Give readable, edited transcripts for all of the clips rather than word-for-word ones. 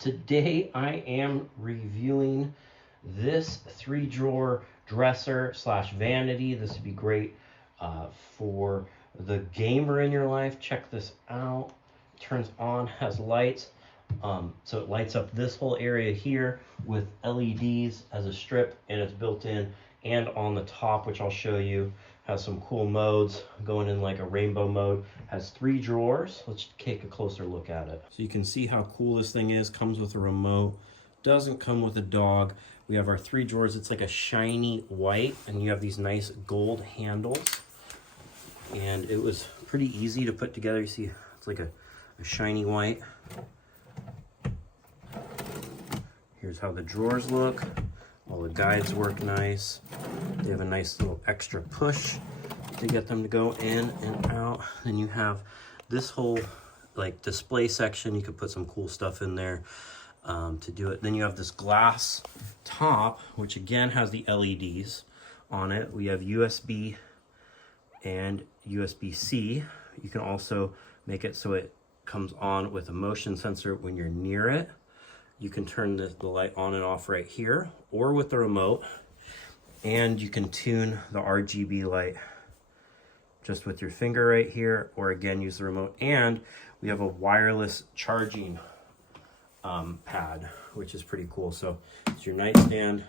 Today I am reviewing this 3-drawer dresser slash vanity. This would be great for the gamer in your life. Check this out. It turns on, has lights. So it lights up this whole area here with LEDs as a strip, and it's built in and on the top, which I'll show you. Has some cool modes going in, like a rainbow mode. Has 3 drawers. Let's take a closer look at it. So you can see how cool this thing is. Comes with a remote. Doesn't come with a dog. We have our 3 drawers. It's like a shiny white, and you have these nice gold handles. And it was pretty easy to put together. You see, it's like a shiny white. Here's how the drawers look. All the guides work nice. They have a nice little extra push to get them to go in and out. Then you have this whole like display section. You could put some cool stuff in there to do it. Then you have this glass top, which again has the LEDs on it. We have USB and USB-C. You can also make it so it comes on with a motion sensor when you're near it. You can turn the light on and off right here or with the remote, and you can tune the RGB light just with your finger right here, or again use the remote. And we have a wireless charging pad, which is pretty cool. So it's your nightstand,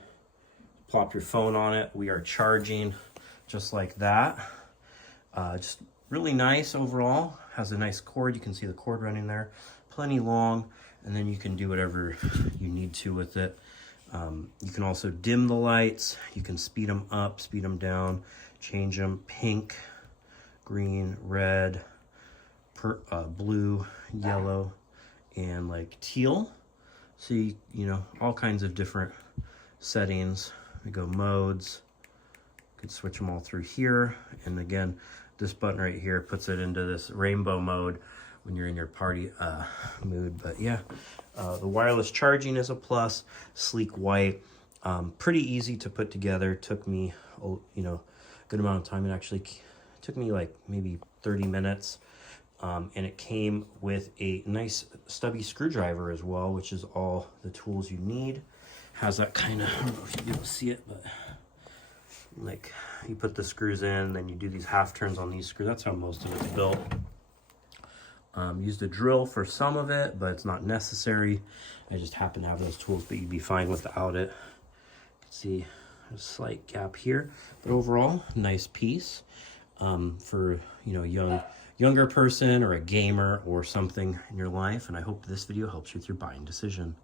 plop your phone on it. We are charging just like that. Just really nice overall. Has a nice cord. You can see the cord running there, plenty long. And then you can do whatever you need to with it. You can also dim the lights. You can speed them up, speed them down, change them pink, green, red, blue, yellow, and like teal. So you know, all kinds of different settings. We go modes. You could switch them all through here. And again, this button right here puts it into this rainbow mode when you're in your party mood. But yeah, the wireless charging is a plus. Sleek white, pretty easy to put together. Took me a good amount of time. It actually took me like maybe 30 minutes. And it came with a nice stubby screwdriver as well, which is all the tools you need. Has that kind of, I don't know if you'll be able to see it, but like you put the screws in, then you do these half turns on these screws. That's how most of it's built. Used a drill for some of it, but it's not necessary. I just happen to have those tools, but you'd be fine without it. You can see a slight gap here, but overall, nice piece for younger person or a gamer or something in your life. And I hope this video helps you with your buying decision.